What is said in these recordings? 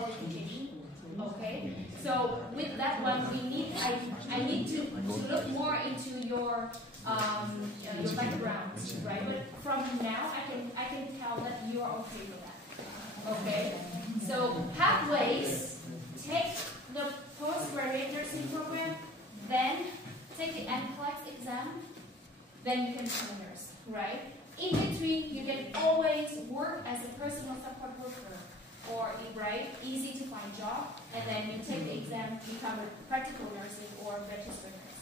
qualification. Okay, so with that one, I need to look more into your background, right? But from now, I can tell that you are okay with that. Okay, so pathways, take the postgraduate nursing program, then take the NCLEX exam, then you can become a nurse, right? In between, you can always work as a personal support worker, or right, easy to find job, and then you take the exam, become a practical nursing or registered nurse,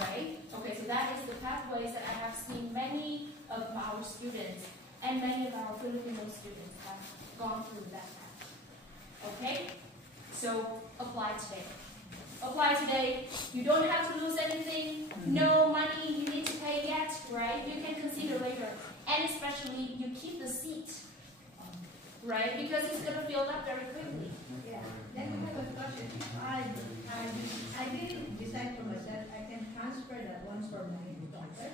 right? Okay, so that is the pathways that I have seen many of our students and many of our Filipino students have gone through that path. Okay, so apply today. Apply today. You don't have to lose anything. No money you need to pay yet, right? You can consider later. And especially, you keep the seat, right? Because it's going to fill up very quickly. Yeah. Then I have a question. I didn't decide for myself. I can transfer that one for my daughter.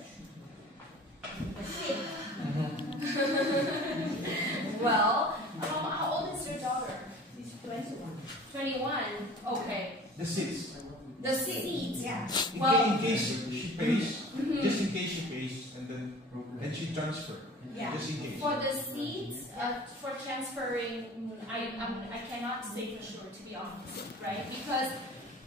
Well, how old is your daughter? She's 21. 21. Okay. The seats. The seat. Yeah. In case she pays, just in case she pays, and she transfer. Yeah. Just in case. For the seats, for transferring, I cannot say for sure, to be honest, right? Because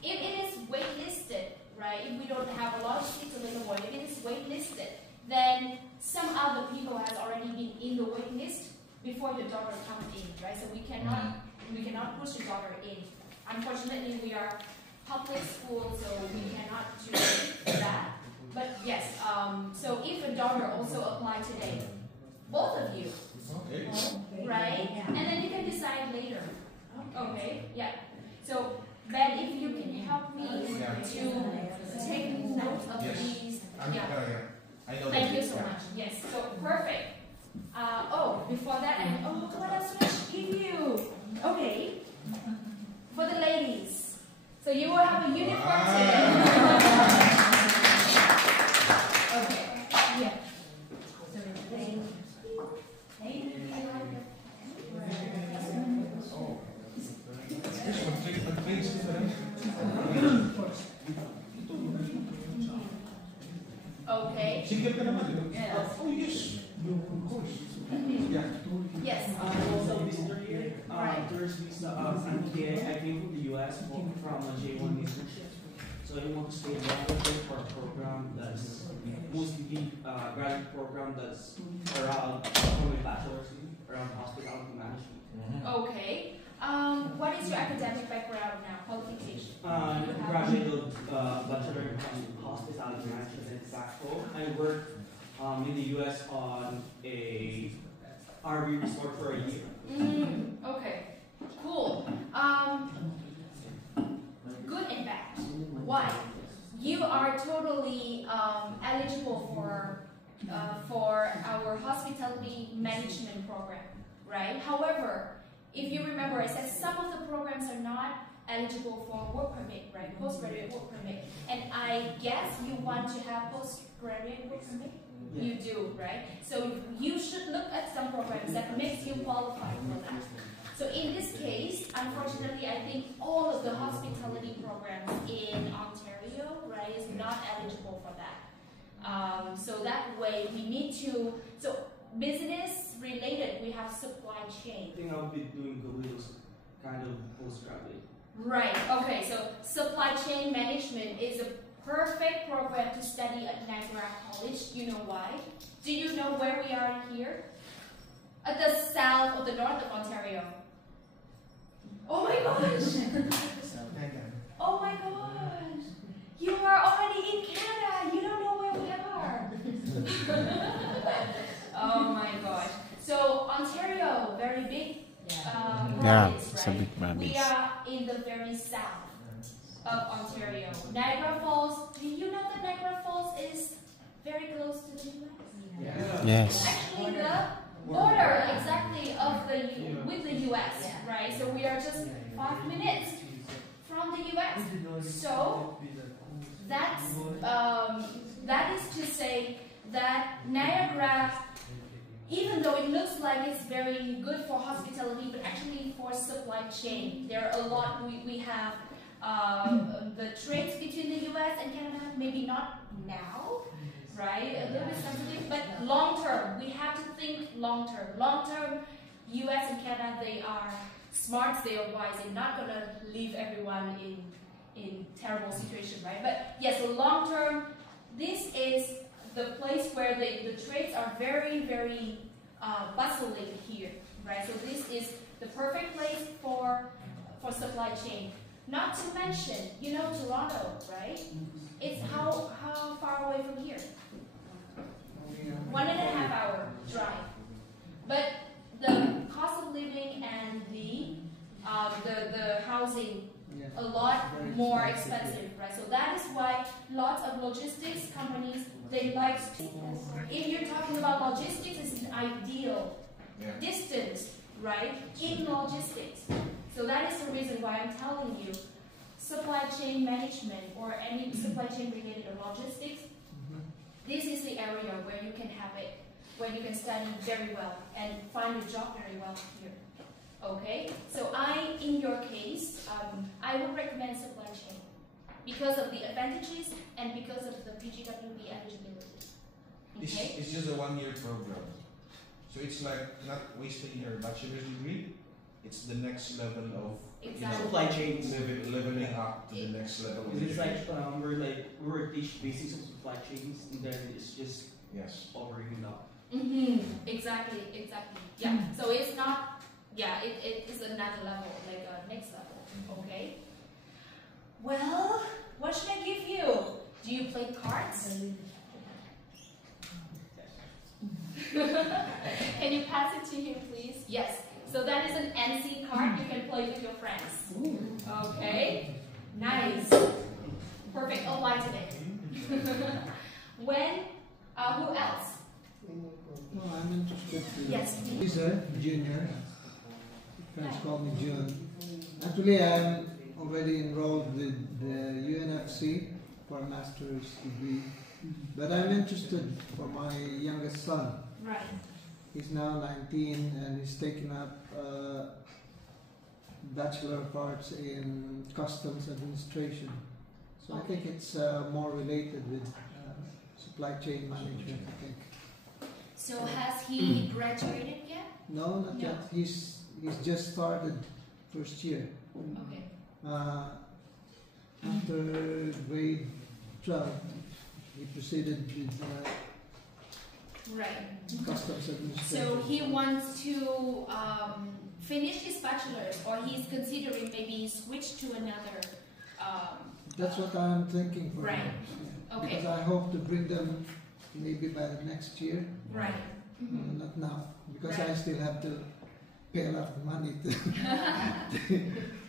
if it is waitlisted, right? If we don't have a lot of seats available, if it is waitlisted, then some other people has already been in the wait list before your daughter comes in, right? So we cannot push your daughter in. Unfortunately, we are public school, so we cannot do that. But yes, so if a daughter also apply today, both of you, Okay. right? And then you can decide later. Okay, yeah. So Ben, if you can help me to take note of these, yeah. I know. Thank you so much. Yes, so perfect. Before that, what else should I give you? Okay, for the ladies. So you will have a uniform today. Okay, yeah. Okay. Single ka naman, di ba? Yes. Oh, yes. Of course. Yeah. Yes. Also visitor here. Right. Tourist visa. I came from the US from a J1 internship. So I want to stay in Bangladesh for a program that's mostly graduate program that's around from a bachelor's around hospitality management. Okay. What is your academic background now? Qualification? Graduate of Bachelor in Hospitality Management in Saco. I worked in the US on a RV resort for a year. Okay. Cool. Good and bad. Why? You are totally eligible for our hospitality management program, right? However, if you remember, I said some of the programs are not eligible for work permit, right? Postgraduate work permit. And I guess you want to have postgraduate work permit? Yeah. You do, right? So you should look at some programs that makes you qualify for that. So in this case, unfortunately, I think all of the hospitality programs in Ontario, right, is not eligible for that. So that way we need to, so business related, we have supply chain. I think I'll be doing good with kind of postgraduate. Right, okay, so supply chain management is a perfect program to study at Niagara College. You know why? Do you know where we are here? At the south or the north of Ontario. Oh my gosh! Oh my gosh! You are already in Canada! You don't know where we are! Oh my gosh. So Ontario, very big province, it's a right? big province. We are in the very south of Ontario. Niagara Falls, do you know that Niagara Falls is very close to the US? Yeah. Yes. Actually, the border exactly of with the US, right? So we are just 5 minutes from the US. So that is to say that Niagara even though it looks like it's very good for hospitality, but actually for supply chain, there are a lot. We have the trades between the US and Canada, maybe not now, right? A little bit sensitive, but long term, we have to think long term. Long term, US and Canada, they are smart, they are wise, they're not gonna leave everyone in terrible situation, right? But yes, so long term, this is the place where the trades are very, very bustling here, right? So this is the perfect place for supply chain. Not to mention, you know Toronto, right? It's how far away from here? 1.5 hour drive. But the cost of living and the housing a lot more expensive, right? So that is why lots of logistics companies, they like to, if you're talking about logistics, it's an ideal distance, right? In logistics. So that is the reason why I'm telling you, supply chain management or any supply chain related or logistics, this is the area where you can have it, where you can study very well and find a job very well here. Okay, so in your case, I would recommend supply chain because of the advantages and because of the PGWP eligibility. Okay? It's just a 1-year program. So it's like not wasting your bachelor's degree, it's the next level of Supply chain. leveling up to the next level of It's education. like we're teach basics of supply chains, and then it's just over it up. Exactly. Yeah. So it's not. Yeah, it is another level, like a next level. Okay. Well, what should I give you? Do you play cards? Can you pass it to him, please? Yes. So that is an NC card. You can play with your friends. Okay. Nice. Perfect. Apply today. When? Who else? No, I'm interested to. Yes. Lisa, junior. Friends call me June. Actually, I'm already enrolled with the UNFC for a master's degree, but I'm interested for my youngest son. Right. He's now 19 and he's taken up Bachelor of Arts in Customs Administration. So I think it's more related with supply chain management, I think. So has he graduated yet? No, not yet. He's just started first year. Okay. After grade 12, he proceeded with Right. Customs Administration. So he wants to finish his bachelor's, or he's considering maybe switch to another. That's what I'm thinking for Right. him. Yeah. Okay. Because I hope to bring them maybe by the next year. Right. Not now, because Right. I still have to pay a lot of money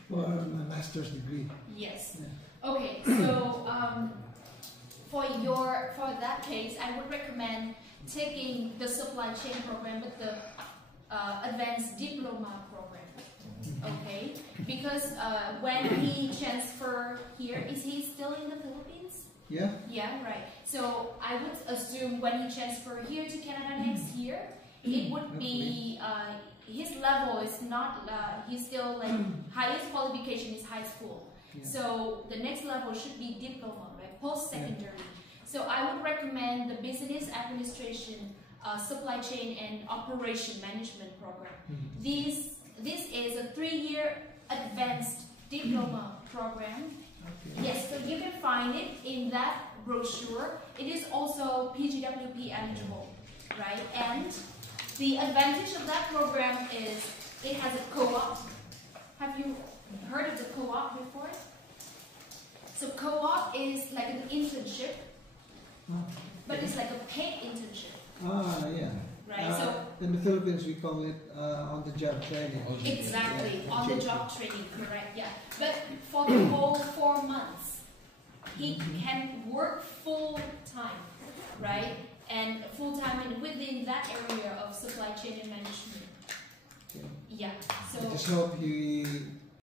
for my master's degree. Yes. Yeah. Okay. So for that case, I would recommend taking the supply chain program with the advanced diploma program. Okay, because when he transfer here, is he still in the Philippines? Yeah. Yeah, right. So I would assume when he transfer here to Canada next year, it would be his level is not. He's still like highest qualification is high school. Yeah. So the next level should be diploma, right? Post-secondary. So I would recommend the business administration, supply chain and operation management program. This is a 3-year advanced diploma program. Okay. Yes, so you can find it in that brochure. It is also PGWP eligible, right? And the advantage of that program is it has a co-op. Have you heard of the co-op before? So co-op is like an internship, but it's like a paid internship, Yeah. right? So In the Philippines, we call it on-the-job training. exactly, Yeah. on the job training, correct, yeah. But for the whole 4 months, he can work full time, right? And full time within that area of supply chain and management. Okay. Yeah, I so just hope he